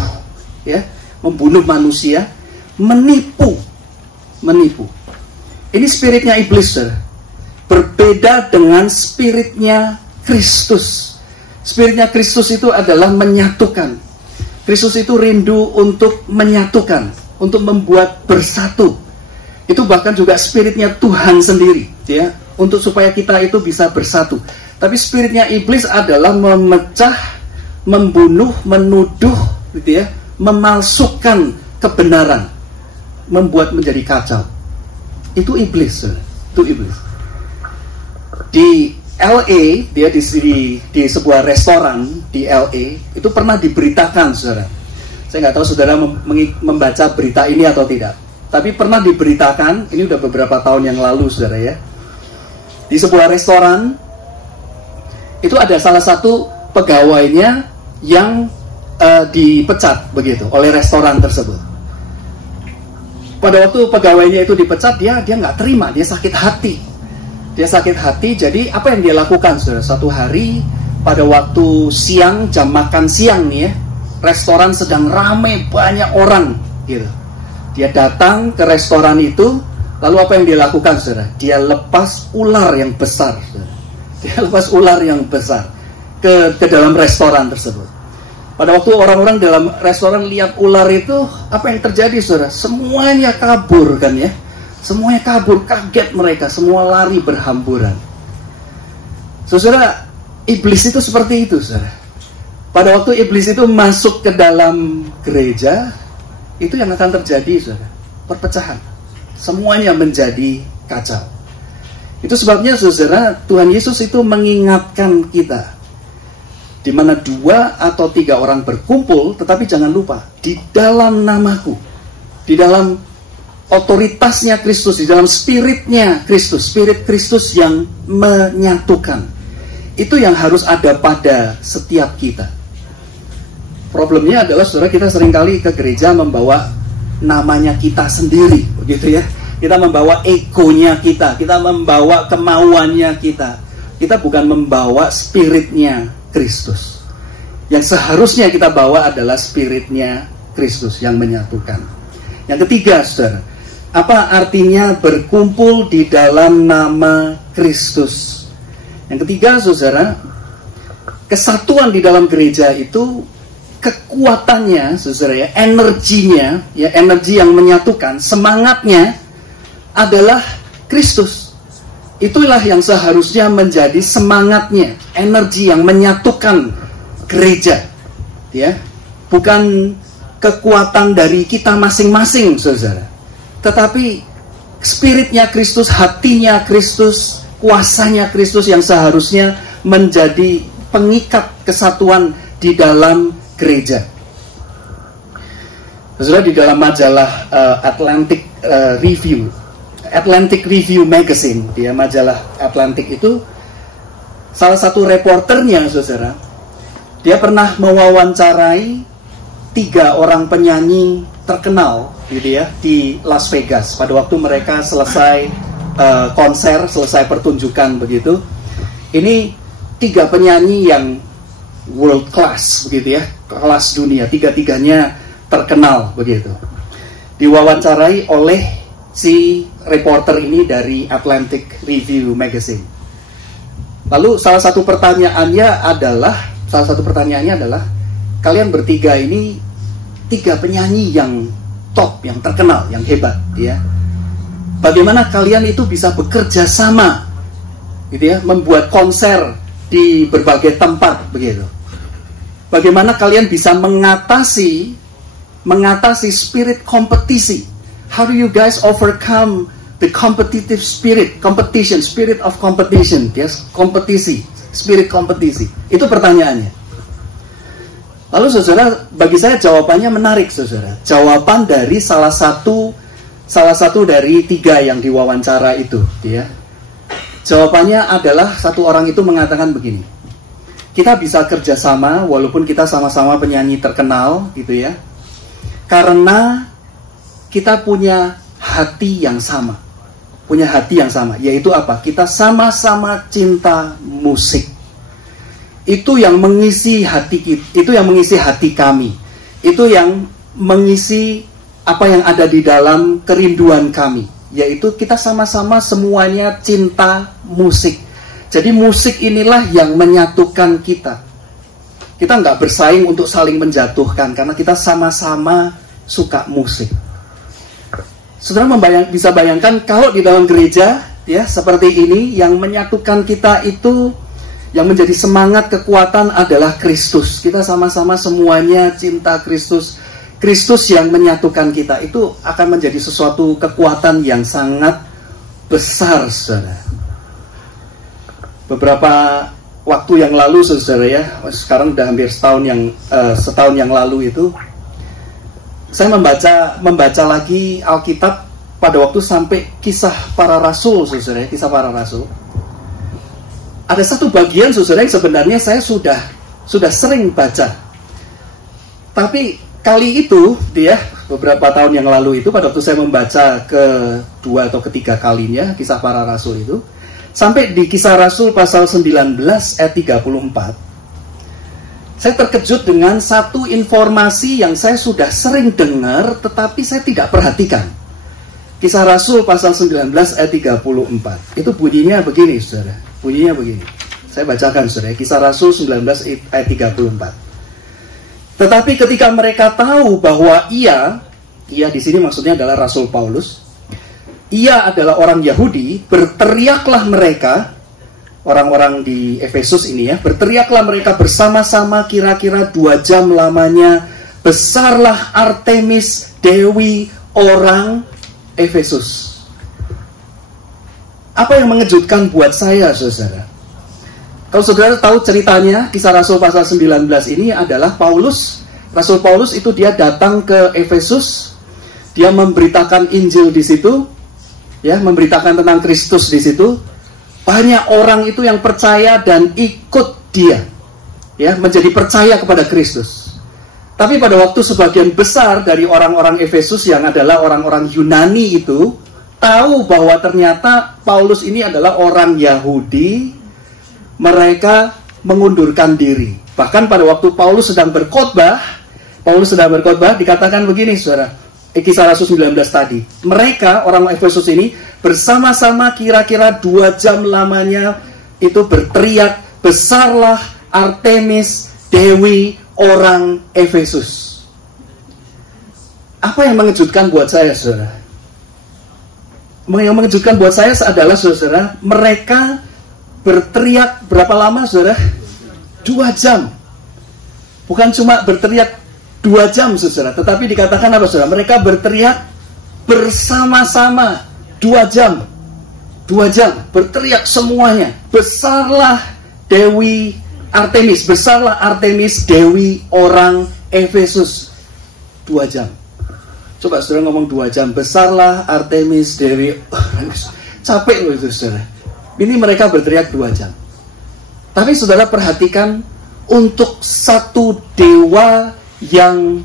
ya, membunuh manusia, menipu. Ini spiritnya iblis, saudara. Berbeda dengan spiritnya Kristus. Spiritnya Kristus itu adalah menyatukan. Kristus itu rindu untuk menyatukan, untuk membuat bersatu. Itu bahkan juga spiritnya Tuhan sendiri, ya, untuk supaya kita itu bisa bersatu. Tapi spiritnya iblis adalah memecah, membunuh, menuduh, gitu ya, memalsukan kebenaran, membuat menjadi kacau. Itu iblis, itu iblis. Di LA, dia di sebuah restoran di LA, itu pernah diberitakan, saudara. Saya nggak tahu saudara membaca berita ini atau tidak. Tapi pernah diberitakan, ini udah beberapa tahun yang lalu, saudara ya. Di sebuah restoran, itu ada salah satu pegawainya yang dipecat begitu oleh restoran tersebut. Pada waktu pegawainya itu dipecat, dia nggak terima, dia sakit hati. Dia sakit hati, jadi apa yang dia lakukan, saudara? Satu hari pada waktu siang, jam makan siang nih ya, restoran sedang ramai, banyak orang gitu. Dia datang ke restoran itu, lalu apa yang dia lakukan, saudara? Dia lepas ular yang besar, saudara. Dia lepas ular yang besar ke dalam restoran tersebut. Pada waktu orang-orang dalam restoran lihat ular itu, apa yang terjadi, saudara? Semuanya kabur kan ya. Semuanya kabur, kaget mereka, semua lari berhamburan. Saudara, iblis itu seperti itu, saudara. Pada waktu iblis itu masuk ke dalam gereja, itu yang akan terjadi, saudara, perpecahan. Semuanya menjadi kacau. Itu sebabnya, saudara, Tuhan Yesus itu mengingatkan kita, di mana 2 atau 3 orang berkumpul, tetapi jangan lupa, di dalam namaku, di dalam otoritasnya Kristus, di dalam spiritnya Kristus, spirit Kristus yang menyatukan. Itu yang harus ada pada setiap kita. Problemnya adalah, saudara, kita seringkali ke gereja membawa namanya kita sendiri, begitu ya. Kita membawa egonya kita membawa kemauannya kita. Kita bukan membawa spiritnya Kristus. Yang seharusnya kita bawa adalah spiritnya Kristus yang menyatukan. Yang ketiga, saudara, apa artinya berkumpul di dalam nama Kristus? Yang ketiga, saudara, kesatuan di dalam gereja itu kekuatannya, saudara ya, energinya, ya, energi yang menyatukan, semangatnya adalah Kristus. Itulah yang seharusnya menjadi semangatnya, energi yang menyatukan gereja, ya, bukan kekuatan dari kita masing-masing, saudara. Tetapi spiritnya Kristus, hatinya Kristus, kuasanya Kristus yang seharusnya menjadi pengikat kesatuan di dalam gereja. Saudara, di dalam majalah Atlantic Review Magazine, dia majalah Atlantic itu, salah satu reporternya, saudara, dia pernah mewawancarai 3 orang penyanyi terkenal, gitu ya, di Las Vegas pada waktu mereka selesai konser, selesai pertunjukan begitu. Ini 3 penyanyi yang world class begitu ya, kelas dunia, 3-tiganya terkenal begitu. Diwawancarai oleh si reporter ini dari Atlantic Review Magazine. Lalu salah satu pertanyaannya adalah, kalian bertiga ini 3 penyanyi yang top, yang terkenal, yang hebat, ya. Bagaimana kalian itu bisa bekerja sama, gitu ya, membuat konser di berbagai tempat begitu? Bagaimana kalian bisa mengatasi spirit kompetisi? How do you guys overcome the competitive spirit of competition, yes, kompetisi, spirit kompetisi? Itu pertanyaannya. Lalu saudara, bagi saya jawabannya menarik saudara. Jawaban dari salah satu dari 3 yang diwawancara itu, ya. Jawabannya adalah satu orang itu mengatakan begini. Kita bisa kerjasama walaupun kita sama-sama penyanyi terkenal, gitu ya. Karena kita punya hati yang sama. Punya hati yang sama, yaitu apa? Kita sama-sama cinta musik. Itu yang mengisi hati kita, itu yang mengisi hati kami. Itu yang mengisi apa yang ada di dalam kerinduan kami, yaitu kita sama-sama semuanya cinta musik. Jadi musik inilah yang menyatukan kita. Kita nggak bersaing untuk saling menjatuhkan, karena kita sama-sama suka musik. Saudara bisa bayangkan kalau di dalam gereja, ya seperti ini, yang menyatukan kita itu, yang menjadi semangat kekuatan adalah Kristus. Kita sama-sama semuanya cinta Kristus. Kristus yang menyatukan kita. Itu akan menjadi sesuatu kekuatan yang sangat besar, saudara. Beberapa waktu yang lalu, saudara ya, sekarang udah hampir setahun yang lalu itu, saya membaca lagi Alkitab pada waktu sampai kisah para rasul, saudara, kisah para rasul. Ada satu bagian, saudara, yang sebenarnya saya sudah sering baca. Tapi kali itu, beberapa tahun yang lalu itu, pada waktu saya membaca kedua atau ketiga kalinya kisah para rasul itu, sampai di kisah Rasul pasal 19 ayat 34, saya terkejut dengan satu informasi yang saya sudah sering dengar, tetapi saya tidak perhatikan. Kisah Rasul pasal 19 ayat 34, itu bunyinya begini, saudara. Bunyinya begini. Saya bacakan, saudara. Kisah Rasul 19 ayat 34. Tetapi ketika mereka tahu bahwa ia di sini maksudnya adalah Rasul Paulus, ia adalah orang Yahudi, berteriaklah mereka, orang-orang di Efesus ini ya, berteriaklah mereka bersama-sama kira-kira 2 jam lamanya, besarlah Artemis, dewi orang Efesus. Apa yang mengejutkan buat saya, saudara? Kalau saudara tahu ceritanya, kisah Rasul pasal 19 ini adalah Rasul Paulus itu dia datang ke Efesus, dia memberitakan Injil di situ, ya, memberitakan tentang Kristus di situ. Banyak orang itu yang percaya dan ikut dia, ya, menjadi percaya kepada Kristus. Tapi pada waktu sebagian besar dari orang-orang Efesus yang adalah orang-orang Yunani itu tahu bahwa ternyata Paulus ini adalah orang Yahudi, mereka mengundurkan diri. Bahkan pada waktu Paulus sedang berkhotbah, dikatakan begini, saudara, kisah Rasul 19 tadi, mereka, orang Efesus ini, bersama-sama kira-kira 2 jam lamanya, itu berteriak, besarlah Artemis, dewi orang Efesus. Apa yang mengejutkan buat saya, saudara? Yang mengejutkan buat saya adalah, saudara, mereka berteriak berapa lama, saudara? 2 jam. Bukan cuma berteriak 2 jam, saudara, tetapi dikatakan apa, saudara? Mereka berteriak bersama-sama 2 jam. 2 jam, berteriak semuanya. Besarlah Dewi Artemis, besarlah Artemis, dewi orang Efesus. 2 jam. Coba saudara ngomong 2 jam, besarlah Artemis, dewi. Capek loh itu, saudara. Ini mereka berteriak 2 jam. Tapi saudara perhatikan, untuk satu dewa yang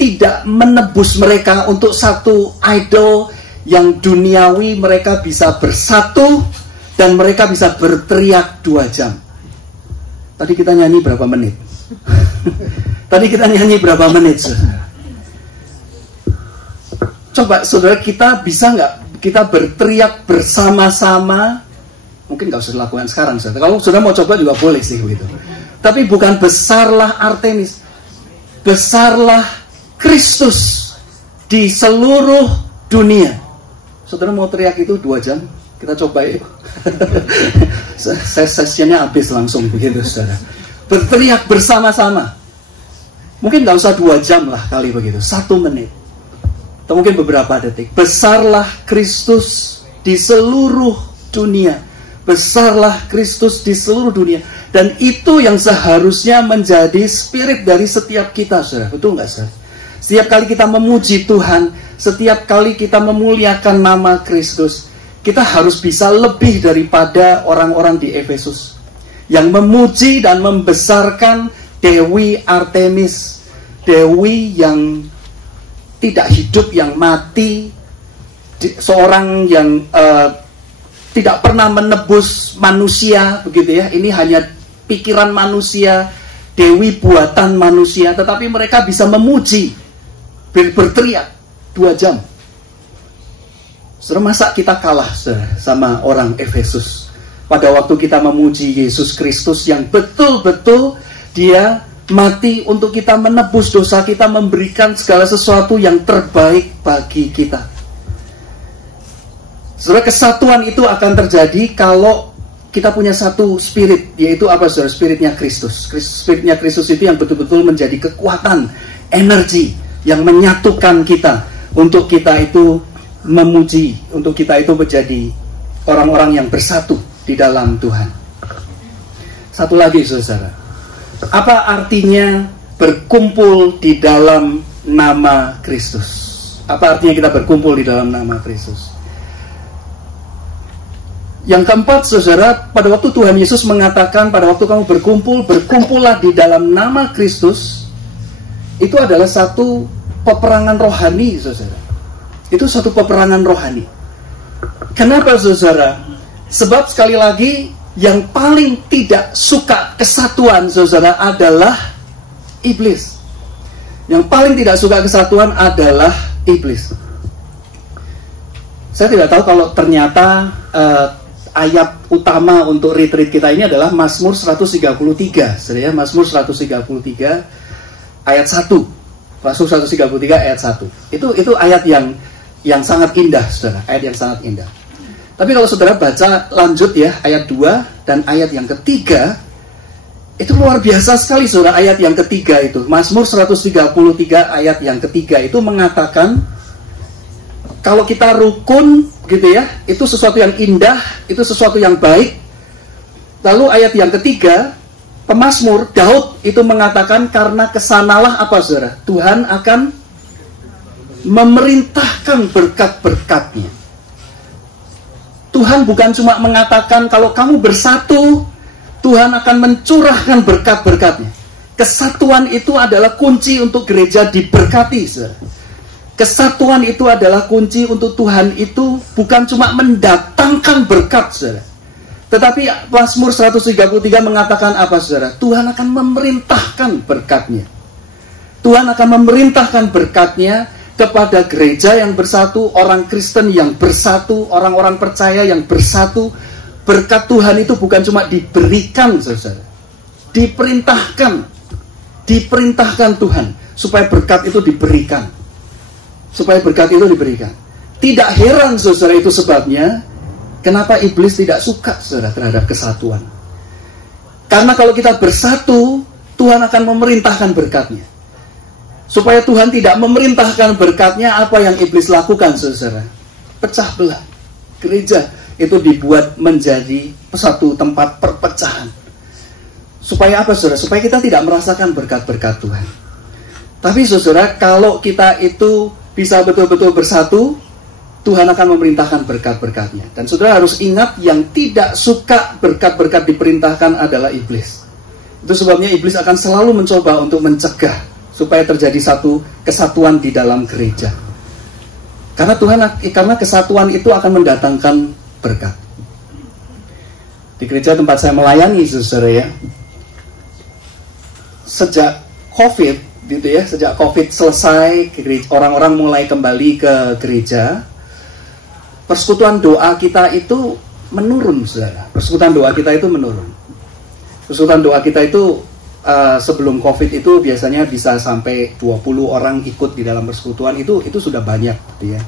tidak menebus mereka, untuk satu idol yang duniawi, mereka bisa bersatu dan mereka bisa berteriak 2 jam. Tadi kita nyanyi berapa menit? Saudara? Coba saudara, kita bisa nggak kita berteriak bersama-sama? Mungkin nggak usah dilakukan sekarang, saudara. Kalau saudara mau coba juga boleh sih begitu. Tapi bukan besarlah Artemis, besarlah Kristus di seluruh dunia. Saudara mau teriak itu 2 jam? Kita coba yuk. Sesinya habis langsung begitu, saudara. Berteriak bersama-sama. Mungkin nggak usah 2 jam lah kali begitu, 1 menit. Atau mungkin beberapa detik. Besarlah Kristus di seluruh dunia. Besarlah Kristus di seluruh dunia. Dan itu yang seharusnya menjadi spirit dari setiap kita, saudara. Betul nggak, saudara? Setiap kali kita memuji Tuhan, setiap kali kita memuliakan nama Kristus, kita harus bisa lebih daripada orang-orang di Efesus yang memuji dan membesarkan Dewi Artemis, Dewi yang tidak hidup, yang mati, seorang yang tidak pernah menebus manusia, begitu ya. Ini hanya pikiran manusia, dewi buatan manusia, tetapi mereka bisa memuji, berteriak 2 jam. Saudara, masa kita kalah sama orang Efesus pada waktu kita memuji Yesus Kristus yang betul-betul dia mati untuk kita, menebus dosa kita, memberikan segala sesuatu yang terbaik bagi kita. Saudara, kesatuan itu akan terjadi kalau kita punya satu spirit, yaitu apa, saudara? Spiritnya Kristus. Spiritnya Kristus itu yang betul-betul menjadi kekuatan, energi yang menyatukan kita untuk kita itu memuji, untuk kita itu menjadi orang-orang yang bersatu di dalam Tuhan. Satu lagi, saudara, apa artinya berkumpul di dalam nama Kristus? Apa artinya kita berkumpul di dalam nama Kristus? Yang keempat, saudara, pada waktu Tuhan Yesus mengatakan, pada waktu kamu berkumpul, berkumpullah di dalam nama Kristus, itu adalah satu peperangan rohani, saudara. Itu satu peperangan rohani. Kenapa, saudara? Sebab sekali lagi, yang paling tidak suka kesatuan, saudara, adalah iblis. Yang paling tidak suka kesatuan adalah iblis. Saya tidak tahu kalau ternyata ayat utama untuk retreat kita ini adalah Mazmur 133, saudara ya. Mazmur 133 ayat 1. Mazmur 133 ayat 1. Itu ayat yang sangat indah, saudara. Ayat yang sangat indah. Tapi kalau saudara baca lanjut ya, ayat 2 dan ayat yang ketiga, itu luar biasa sekali, saudara. Ayat yang ketiga itu, Mazmur 133 ayat yang ketiga itu mengatakan, kalau kita rukun, gitu ya, itu sesuatu yang indah, itu sesuatu yang baik. Lalu ayat yang ketiga, pemazmur Daud itu mengatakan, karena kesanalah apa, saudara? Tuhan akan memerintahkan berkat-berkatnya. Tuhan bukan cuma mengatakan kalau kamu bersatu, Tuhan akan mencurahkan berkat-berkatnya. Kesatuan itu adalah kunci untuk gereja diberkati, saudara. Kesatuan itu adalah kunci untuk Tuhan itu bukan cuma mendatangkan berkat, saudara. Tetapi Mazmur 133 mengatakan apa, saudara? Tuhan akan memerintahkan berkatnya. Tuhan akan memerintahkan berkatnya kepada gereja yang bersatu, orang Kristen yang bersatu, orang-orang percaya yang bersatu. Berkat Tuhan itu bukan cuma diberikan, saudara. Diperintahkan Tuhan supaya berkat itu diberikan. Supaya berkat itu diberikan. Tidak heran, saudara, itu sebabnya kenapa iblis tidak suka, saudara, terhadap kesatuan. Karena kalau kita bersatu, Tuhan akan memerintahkan berkatnya. Supaya Tuhan tidak memerintahkan berkatnya, apa yang iblis lakukan, saudara? Pecah belah. Gereja itu dibuat menjadi satu tempat perpecahan. Supaya apa, saudara? Supaya kita tidak merasakan berkat-berkat Tuhan. Tapi, saudara, kalau kita itu bisa betul-betul bersatu, Tuhan akan memerintahkan berkat-berkatnya. Dan saudara harus ingat, yang tidak suka berkat-berkat diperintahkan adalah iblis. Itu sebabnya iblis akan selalu mencoba untuk mencegah supaya terjadi satu kesatuan di dalam gereja. Karena kesatuan itu akan mendatangkan berkat. Di gereja tempat saya melayani, saudara ya, sejak COVID, gitu ya, sejak COVID selesai, orang-orang mulai kembali ke gereja, persekutuan doa kita itu menurun, saudara. Persekutuan doa kita itu menurun. Persekutuan doa kita itu sebelum COVID itu biasanya bisa sampai 20 orang ikut di dalam persekutuan, itu sudah banyak, gitu ya.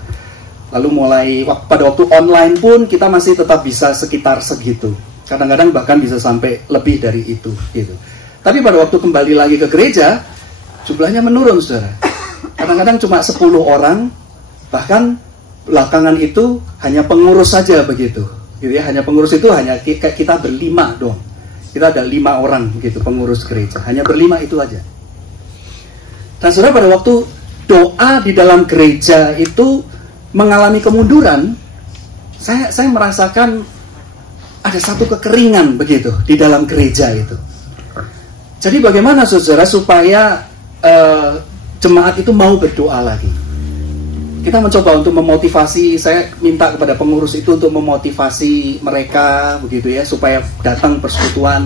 Lalu mulai pada waktu online pun kita masih tetap bisa sekitar segitu. Kadang-kadang bahkan bisa sampai lebih dari itu, gitu. Tapi pada waktu kembali lagi ke gereja, jumlahnya menurun, saudara. Kadang-kadang cuma 10 orang, bahkan belakangan itu hanya pengurus saja begitu. Gitu ya, hanya pengurus itu hanya kita berlima dong Kita ada 5 orang gitu pengurus gereja, hanya berlima itu aja. Dan saudara, pada waktu doa di dalam gereja itu mengalami kemunduran, saya merasakan ada satu kekeringan begitu di dalam gereja itu. Jadi bagaimana saudara supaya jemaat itu mau berdoa lagi? Kita mencoba untuk memotivasi, saya minta kepada pengurus itu untuk memotivasi mereka begitu ya, supaya datang persekutuan.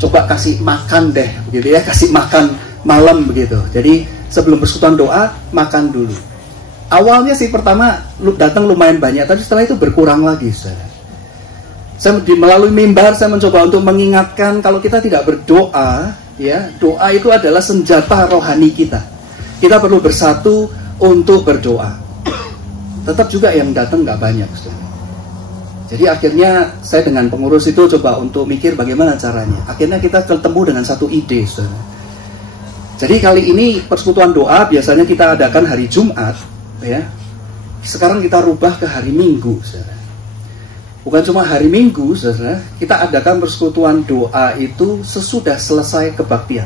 Coba kasih makan deh begitu ya, kasih makan malam begitu. Jadi sebelum persekutuan doa, makan dulu. Awalnya sih pertama datang lumayan banyak, tapi setelah itu berkurang lagi, saudara. Saya melalui mimbar saya mencoba untuk mengingatkan kalau kita tidak berdoa, ya, doa itu adalah senjata rohani kita. Kita perlu bersatu untuk berdoa. Tetap juga yang datang nggak banyak, saudara. Jadi akhirnya saya dengan pengurus itu coba untuk mikir bagaimana caranya. Akhirnya kita ketemu dengan satu ide, saudara. Jadi kali ini persekutuan doa biasanya kita adakan hari Jumat, ya. Sekarang kita rubah ke hari Minggu, saudara. Bukan cuma hari Minggu, saudara, kita adakan persekutuan doa itu sesudah selesai kebaktian.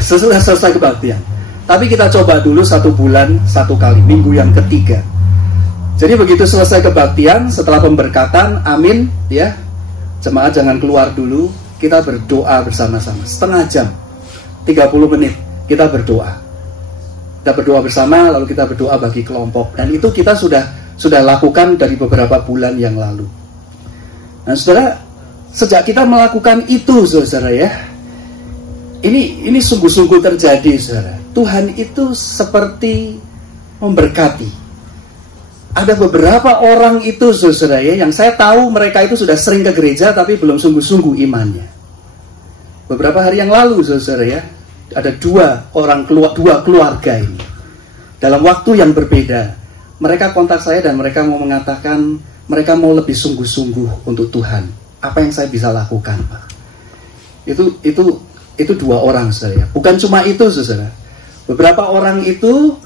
Sesudah selesai kebaktian. Tapi kita coba dulu 1 bulan 1 kali, minggu yang ketiga. Jadi begitu selesai kebaktian, setelah pemberkatan, amin, ya, jemaat jangan keluar dulu, kita berdoa bersama-sama, setengah jam, 30 menit, kita berdoa. Kita berdoa bersama, lalu kita berdoa bagi kelompok. Dan itu kita sudah lakukan dari beberapa bulan yang lalu. Nah, saudara, sejak kita melakukan itu, saudara ya, ini sungguh-sungguh terjadi, saudara. Tuhan itu seperti memberkati. Ada beberapa orang itu, saudara ya, yang saya tahu mereka itu sudah sering ke gereja tapi belum sungguh-sungguh imannya. Beberapa hari yang lalu, saudara ya, ada dua keluarga ini. Dalam waktu yang berbeda, mereka kontak saya dan mereka mau mengatakan mereka mau lebih sungguh-sungguh untuk Tuhan. Apa yang saya bisa lakukan, Pak? Itu 2 orang, saudara. Bukan cuma itu, saudara. Beberapa orang itu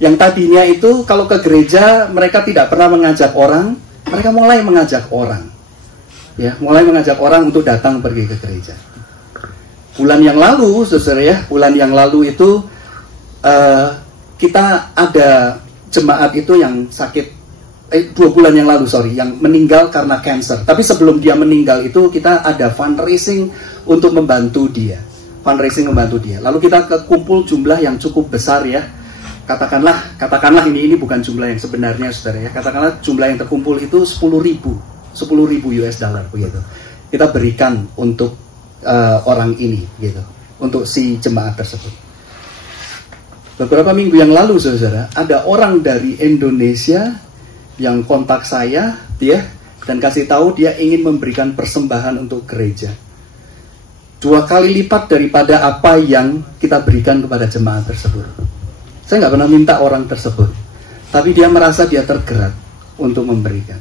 yang tadinya itu kalau ke gereja mereka tidak pernah mengajak orang, mereka mulai mengajak orang. Ya, mulai mengajak orang untuk datang pergi ke gereja. Bulan yang lalu, saudara ya, bulan yang lalu itu kita ada jemaat itu yang sakit 2 bulan yang lalu, yang meninggal karena cancer. Tapi sebelum dia meninggal itu kita ada fundraising untuk membantu dia. Lalu kita kumpul jumlah yang cukup besar ya. Katakanlah ini bukan jumlah yang sebenarnya, saudara ya. Katakanlah jumlah yang terkumpul itu 10.000 US dollar begitu. Kita berikan untuk orang ini gitu, untuk si jemaat tersebut. Beberapa minggu yang lalu, saudara, ada orang dari Indonesia yang kontak saya, dia dan kasih tahu dia ingin memberikan persembahan untuk gereja. 2 kali lipat daripada apa yang kita berikan kepada jemaat tersebut. Saya nggak pernah minta orang tersebut, tapi dia merasa dia tergerak untuk memberikan.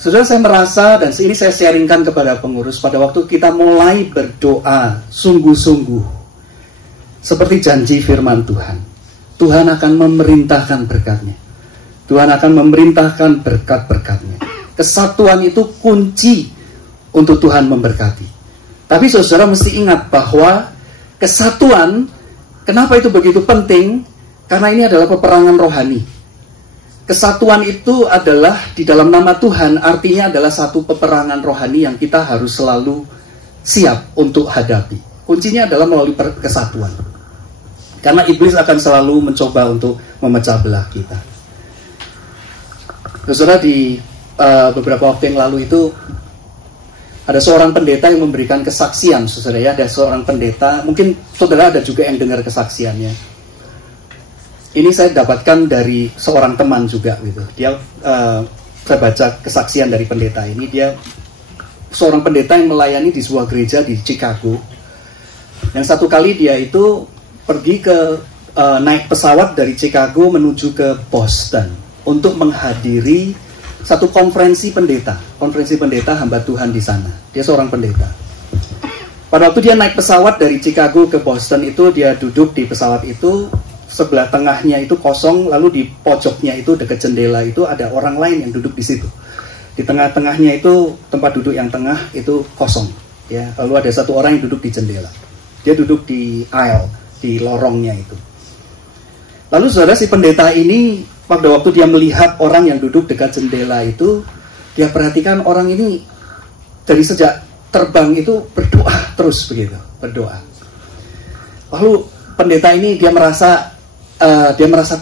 Saudara, saya merasa, dan ini saya sharingkan kepada pengurus, pada waktu kita mulai berdoa sungguh-sungguh, seperti janji firman Tuhan, Tuhan akan memerintahkan berkatnya. Tuhan akan memerintahkan berkat-berkatnya. Kesatuan itu kunci untuk Tuhan memberkati. Tapi saudara mesti ingat bahwa kesatuan, kenapa itu begitu penting? Karena ini adalah peperangan rohani. Kesatuan itu adalah di dalam nama Tuhan, artinya adalah satu peperangan rohani yang kita harus selalu siap untuk hadapi. Kuncinya adalah melalui kesatuan. Karena iblis akan selalu mencoba untuk memecah belah kita. Saudara, di beberapa waktu yang lalu itu ada seorang pendeta yang memberikan kesaksian, saudara ya. Ada seorang pendeta, mungkin saudara ada juga yang dengar kesaksiannya. Ini saya dapatkan dari seorang teman juga gitu. Dia, saya baca kesaksian dari pendeta ini. Dia seorang pendeta yang melayani di sebuah gereja di Chicago. Yang satu kali dia itu pergi naik pesawat dari Chicago menuju ke Boston untuk menghadiri satu konferensi pendeta hamba Tuhan di sana. Dia seorang pendeta. Pada waktu dia naik pesawat dari Chicago ke Boston itu, dia duduk di pesawat itu, sebelah tengahnya itu kosong, lalu di pojoknya itu dekat jendela itu ada orang lain yang duduk di situ. Di tengah-tengahnya itu tempat duduk yang tengah itu kosong. ya. Lalu ada satu orang yang duduk di jendela. Dia duduk di aisle, di lorongnya itu. Lalu saudara, si pendeta ini pada waktu dia melihat orang yang duduk dekat jendela itu, dia perhatikan orang ini dari sejak terbang itu berdoa terus begitu, berdoa. Lalu pendeta ini dia merasa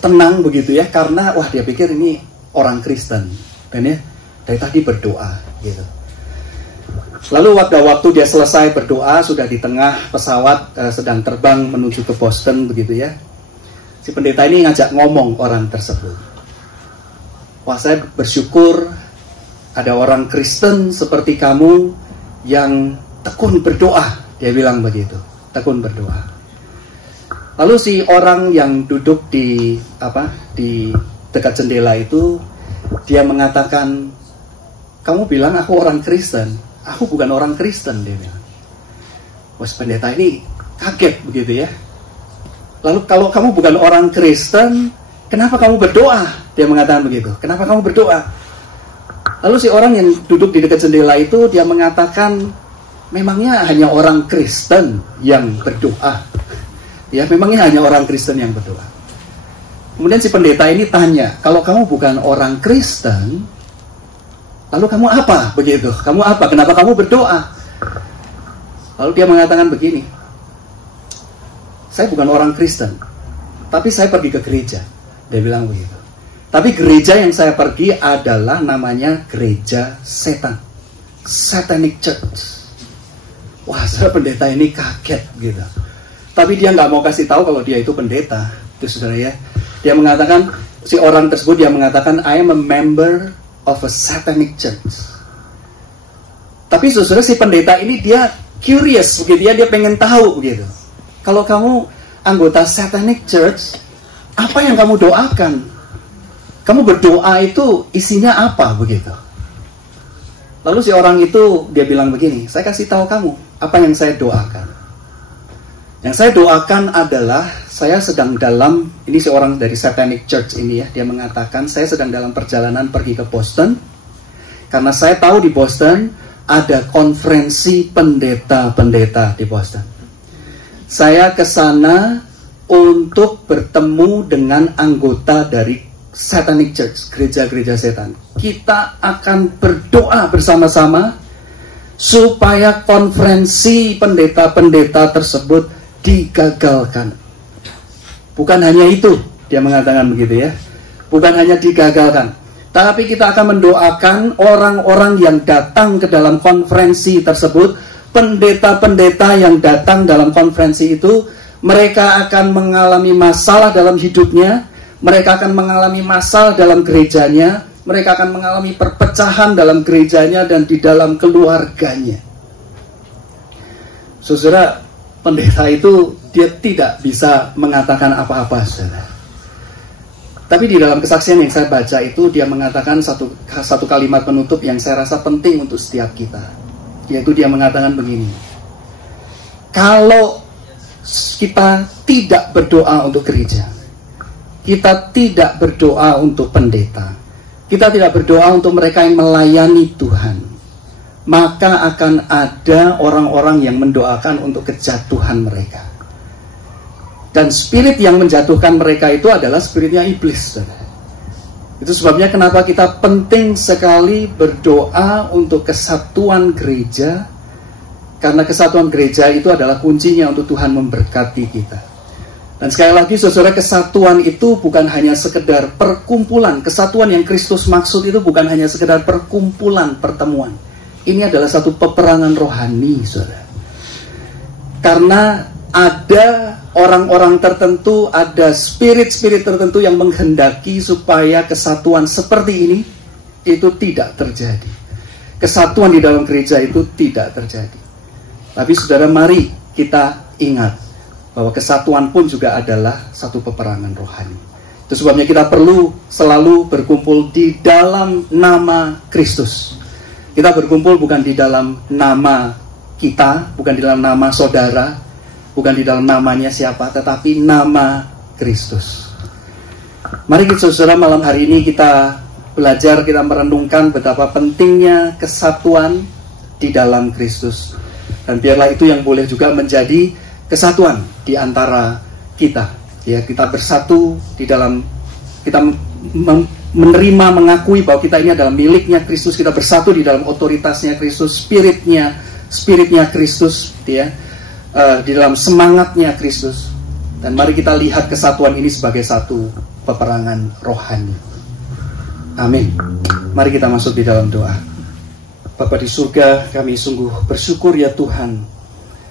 tenang begitu ya, karena wah dia pikir ini orang Kristen dan ya dari tadi berdoa gitu. Lalu waktu dia selesai berdoa, sudah di tengah pesawat sedang terbang menuju ke Boston begitu ya. Si pendeta ini ngajak ngomong orang tersebut. Wah, saya bersyukur ada orang Kristen seperti kamu yang tekun berdoa, dia bilang begitu, tekun berdoa. Lalu si orang yang duduk di dekat jendela itu, dia mengatakan, kamu bilang aku orang Kristen, aku bukan orang Kristen, dia bilang. Wah, pendeta ini kaget begitu ya. Lalu kalau kamu bukan orang Kristen, kenapa kamu berdoa? Dia mengatakan begitu. Kenapa kamu berdoa? Lalu si orang yang duduk di dekat jendela itu, dia mengatakan, memangnya hanya orang Kristen yang berdoa? Ya, memangnya hanya orang Kristen yang berdoa. Kemudian si pendeta ini tanya, kalau kamu bukan orang Kristen, lalu kamu apa? Begitu. Kamu apa? Kenapa kamu berdoa? Lalu dia mengatakan begini, saya bukan orang Kristen, tapi saya pergi ke gereja. Dia bilang begitu. Tapi gereja yang saya pergi adalah namanya gereja setan, Satanic Church. Wah, saudara, pendeta ini kaget gitu. Tapi dia nggak mau kasih tahu kalau dia itu pendeta. Itu saudara ya. Dia mengatakan, si orang tersebut dia mengatakan, I am a member of a Satanic Church. Tapi saudara, si pendeta ini dia curious begitu ya, dia pengen tahu begitu. Kalau kamu anggota Satanic Church, apa yang kamu doakan? Kamu berdoa itu isinya apa begitu? Lalu si orang itu dia bilang begini, saya kasih tahu kamu apa yang saya doakan. Yang saya doakan adalah saya sedang dalam, ini seorang dari Satanic Church ini ya, dia mengatakan saya sedang dalam perjalanan pergi ke Boston. Karena saya tahu di Boston ada konferensi pendeta-pendeta di Boston. Saya ke sana untuk bertemu dengan anggota dari Satanic Church, gereja-gereja setan. Kita akan berdoa bersama-sama supaya konferensi pendeta-pendeta tersebut digagalkan. Bukan hanya itu, dia mengatakan begitu ya. Bukan hanya digagalkan, tapi kita akan mendoakan orang-orang yang datang ke dalam konferensi tersebut. Pendeta-pendeta yang datang dalam konferensi itu, mereka akan mengalami masalah dalam hidupnya, mereka akan mengalami masalah dalam gerejanya, mereka akan mengalami perpecahan dalam gerejanya dan di dalam keluarganya. Saudara, pendeta itu dia tidak bisa mengatakan apa-apa, saudara. Tapi di dalam kesaksian yang saya baca itu, dia mengatakan satu kalimat penutup yang saya rasa penting untuk setiap kita. Yaitu dia mengatakan begini, kalau kita tidak berdoa untuk gereja, kita tidak berdoa untuk pendeta, kita tidak berdoa untuk mereka yang melayani Tuhan, maka akan ada orang-orang yang mendoakan untuk kejatuhan mereka. Dan spirit yang menjatuhkan mereka itu adalah spiritnya iblis. Itu sebabnya kenapa kita penting sekali berdoa untuk kesatuan gereja. Karena kesatuan gereja itu adalah kuncinya untuk Tuhan memberkati kita. Dan sekali lagi saudara, kesatuan itu bukan hanya sekedar perkumpulan. Kesatuan yang Kristus maksud itu bukan hanya sekedar perkumpulan, pertemuan. Ini adalah satu peperangan rohani, saudara. Karena ada orang-orang tertentu, ada spirit-spirit tertentu yang menghendaki supaya kesatuan seperti ini itu tidak terjadi. Kesatuan di dalam gereja itu tidak terjadi. Tapi saudara, mari kita ingat bahwa kesatuan pun juga adalah satu peperangan rohani. Itu sebabnya kita perlu selalu berkumpul di dalam nama Kristus. Kita berkumpul bukan di dalam nama kita, bukan di dalam nama saudara, bukan di dalam namanya siapa, tetapi nama Kristus. Mari kita saudara, malam hari ini kita belajar, kita merenungkan betapa pentingnya kesatuan di dalam Kristus. Dan biarlah itu yang boleh juga menjadi kesatuan di antara kita. Ya, kita bersatu di dalam, kita menerima, mengakui bahwa kita ini adalah miliknya Kristus. Kita bersatu di dalam otoritasnya Kristus, spiritnya Kristus, ya, di dalam semangatnya Kristus. Dan mari kita lihat kesatuan ini sebagai satu peperangan rohani. Amin. Mari kita masuk di dalam doa. Bapa di surga, kami sungguh bersyukur ya Tuhan,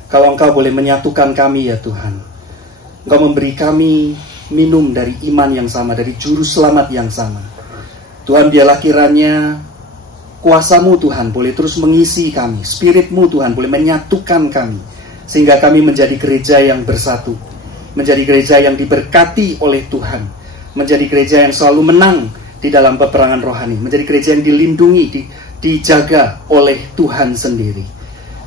kalau Engkau boleh menyatukan kami ya Tuhan. Engkau memberi kami minum dari iman yang sama, dari juru selamat yang sama. Tuhan, biarlah kiranya kuasa-Mu Tuhan boleh terus mengisi kami, Spirit-Mu Tuhan boleh menyatukan kami, sehingga kami menjadi gereja yang bersatu, menjadi gereja yang diberkati oleh Tuhan, menjadi gereja yang selalu menang di dalam peperangan rohani, menjadi gereja yang dilindungi, dijaga oleh Tuhan sendiri.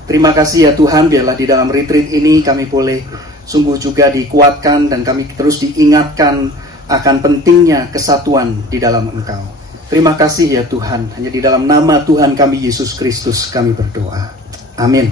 Terima kasih ya Tuhan, biarlah di dalam retreat ini kami boleh sungguh juga dikuatkan dan kami terus diingatkan akan pentingnya kesatuan di dalam Engkau. Terima kasih ya Tuhan, hanya di dalam nama Tuhan kami Yesus Kristus kami berdoa. Amin.